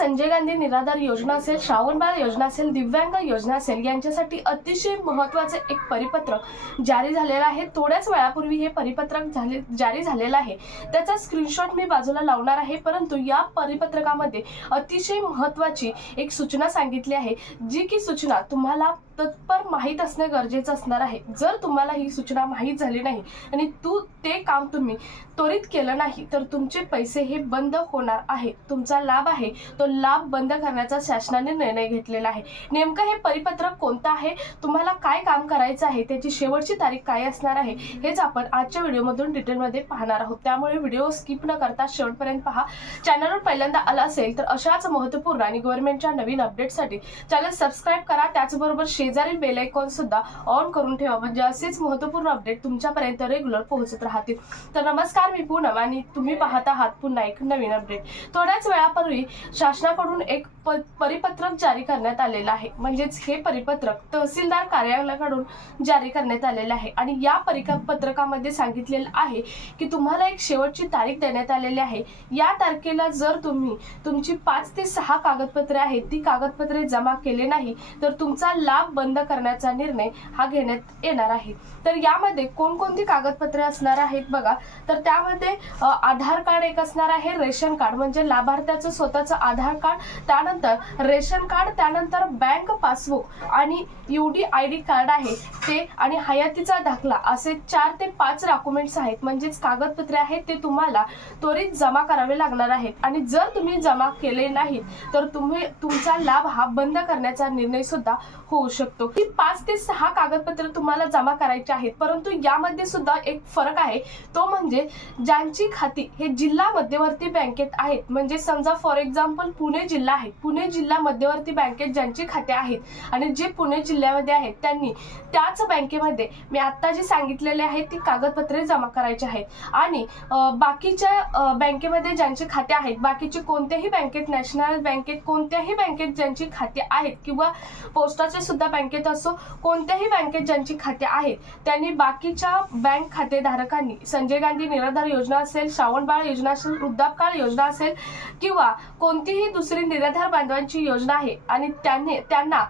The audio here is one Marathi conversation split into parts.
संजय गांधी निराधार योजना असेल श्रावणबाळ योजना असेल दिव्यांग योजना असेल यांच्यासाठी अतिशय महत्त्वाचे एक परिपत्रक जारी झालेलं आहे. थोड्याच वेळापूर्वी हे परिपत्रक झाले जारी झालेलं आहे. त्याचा स्क्रीनशॉट मी बाजूला लावणार आहे परंतु या परिपत्रकामध्ये अतिशय महत्त्वाची एक सूचना सांगितली आहे जी की सूचना तुम्हाला तत्पर माहीत असणे गरजेचं असणार आहे. जर तुम्हाला ही सूचना माहीत झाली नाही आणि तू ते काम तुम्ही त्वरित केलं नाही तर तुमचे पैसे हे बंद होणार आहे. तुमचा लाभ आहे. तो लाभ बंद करण्याचा शासनाने निर्णय घेतलेला आहे. नेमकं हे परिपत्रक कोणतं आहे? तुम्हाला काय काम करायचं आहे? त्याची शेवटची तारीख काय असणार आहे? हेच आपण आजच्या व्हिडिओमधून डिटेलमध्ये पाहणार आहोत. त्यामुळे व्हिडिओ स्किप न करता शेवटपर्यंत पहा. चॅनलवर पहिल्यांदा आला असेल तर अशाच महत्त्वपूर्ण आणि गव्हर्नमेंटच्या नवीन अपडेटसाठी चॅनल सबस्क्राईब करा. त्याचबरोबर शेजारील बेल आयकॉन सुद्धा ऑन करून ठेवा. म्हणजे असेच महत्त्वपूर्ण अपडेट तुमच्यापर्यंत रेग्युलर पोहोचत राहतील. तर नमस्कार मी पूनम आणि तुम्ही पाहत आहात पुन्हा एक नवीन अपडेट थोड्याच वेळापूर्वी शासनाकडून एक प परिपत्रक जारी करण्यात आलेलं आहे. म्हणजेच हे परिपत्रक तहसीलदार कार्यालयाकडून जारी करण्यात आलेलं आहे. आणि या परिपत्रकामध्ये सांगितलेलं आहे की तुम्हाला एक शेवटची तारीख देण्यात आलेली आहे. या तारखेला जर तुम्ही तुमची पाच ते सहा कागदपत्रे आहेत ती कागदपत्रे जमा केले नाही तर तुमचा लाभ बंद करण्याचा निर्णय हा घेण्यात येणार आहे. तर यामध्ये कोणकोणती कागदपत्रे असणार आहेत बघा. तर त्यामध्ये आधार कार्ड एक असणार आहे रेशन कार्ड म्हणजे लाभार्थ्याचं स्वतःचं आधार कार्ड त्यानंतर रेशन कार्ड त्यानंतर बँक पासबुक आणि U D I D card आहे ते आणि हयातीचा दाखला असे चार ते पाच डॉक्युमेंट्स आहेत. म्हणजेच कागदपत्रे आहेत ते तुम्हाला त्वरित जमा करावे लागणार आहेत. आणि जर तुम्ही जमा केले नाहीत तर तुम्ही तुमचा लाभ हा बंद करण्याचा निर्णय सुद्धा होऊ शकतो. की पाच ते सहा कागदपत्रे तुम्हाला जमा करायचे आहेत. परंतु यामध्ये सुद्धा एक फरक आहे. तो म्हणजे ज्यांची खाती हे जिल्हा मध्यवर्ती बँकेत आहेत. म्हणजे समजा फॉर एक्झाम्पल पुणे जिल्हा आहे. पुणे जिल्हा मध्यवर्ती बँकेत ज्यांची खाते आहेत आणि जे पुणे जिल्ह्यामध्ये आहेत त्यांनी त्याच बँकेमध्ये मी आत्ता जे सांगितलेले आहेत ती कागदपत्रे जमा करायची आहेत. आणि बाकीच्या बँकेमध्ये ज्यांचे खाते आहेत बाकीचे कोणत्याही बँकेत नॅशनल बँकेत कोणत्याही बँकेत ज्यांची खाते आहेत किंवा पोस्टाचे सुद्धा बँकेत असो कोणत्याही बँकेत ज्यांची खाते आहेत त्यांनी बाकीच्या बँक खातेधारकांनी संजय गांधी निराधार योजना असेल श्रावणबाळ योजना असेल वृद्धापकाळ योजना असेल किंवा कोणतीही दुसरी निराधार बांधवांची योजना आहे आणि त्यांनी त्यांना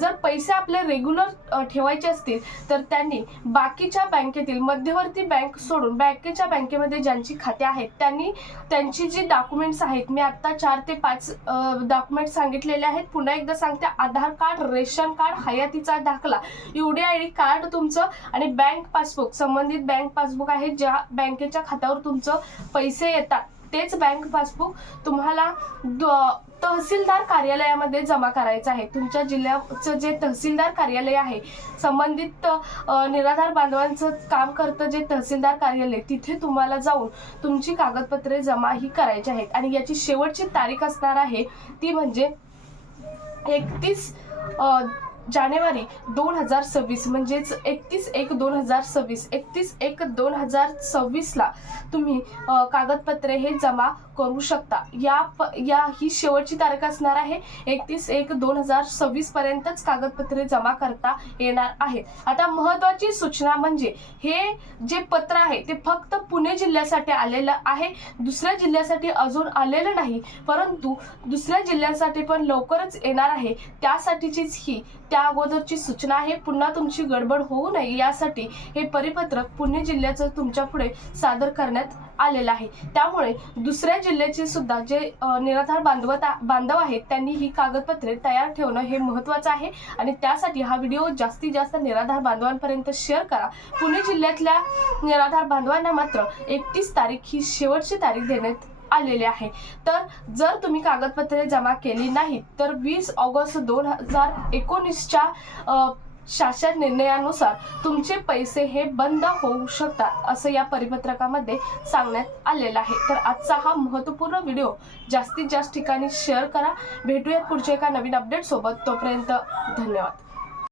जर पैसे आपले रेग्युलर ठेवायचे असतील तर त्यांनी बाकीच्या बँकेतील मध्यवर्ती बँक सोडून बँकेच्या बँकेमध्ये ज्यांची खाते आहेत त्यांनी त्यांची जी डॉक्युमेंट्स आहेत मी आत्ता चार ते पाच डॉक्युमेंट्स सांगितलेले आहेत. पुन्हा एकदा सांगते आधार कार्ड रेशन कार्ड हयातीचा दाखला. U D I D card तुमचं आणि बँक पासबुक संबंधित बँक पासबुक आहे ज्या बँकेच्या खात्यावर तुमचं पैसे येतात तेच बँक पासबुक तुम्हाला तहसीलदार कार्यालयामध्ये जमा करायचं आहे. तुमच्या जिल्ह्याचं जे तहसीलदार कार्यालय आहे संबंधित निराधार बांधवांचं काम करतं जे तहसीलदार कार्यालय तिथे तुम्हाला जाऊन तुमची कागदपत्रे जमा ही करायची आहेत. आणि याची शेवटची तारीख असणार आहे ती म्हणजे एकतीस जानेवारी दोन हजार सव्वीस म्हणजेच एकतीस एक दोन हजार सव्वीस एकतीस एक दोन हजार सव्वीसला तुम्ही कागदपत्रे हे जमा करू शकता. या प या ही शेवटची तारीख असणार आहे. एकतीस एक दोन हजार सव्वीसपर्यंतच कागदपत्रे जमा करता येणार आहेत. आता महत्त्वाची सूचना म्हणजे हे जे पत्र आहे ते फक्त पुणे जिल्ह्यासाठी आलेलं आहे. दुसऱ्या जिल्ह्यासाठी अजून आलेलं नाही. परंतु दुसऱ्या जिल्ह्यांसाठी पण लवकरच येणार आहे. त्यासाठीचीच ही त्या अगोदरची सूचना आहे. पुन्हा तुमची गडबड होऊ नये यासाठी हे परिपत्रक पुणे जिल्ह्याचं तुमच्यापुढे सादर करण्यात आलेलं आहे. त्यामुळे दुसऱ्या जिल्ह्याचे सुद्धा जे निराधार बांधवता बांधव आहेत त्यांनी ही कागदपत्रे तयार ठेवणं हे महत्त्वाचं आहे. आणि त्यासाठी हा व्हिडिओ जास्तीत जास्त निराधार बांधवांपर्यंत शेअर करा. पुणे जिल्ह्यातल्या निराधार बांधवांना मात्र एकतीस तारीख ही शेवटची तारीख देण्यात आलेले आहे. तर जर तुम्ही कागदपत्रे जमा केली नाहीत तर वीस ऑगस्ट दोन हजार एकोणीसच्या शासन निर्णयानुसार तुमचे पैसे हे बंद होऊ शकतात असं या परिपत्रकामध्ये सांगण्यात आलेलं आहे. तर आजचा हा महत्त्वपूर्ण व्हिडिओ जास्तीत जास्त ठिकाणी शेअर करा. भेटूयात पुढच्या एका नवीन अपडेटसोबत तोपर्यंत धन्यवाद.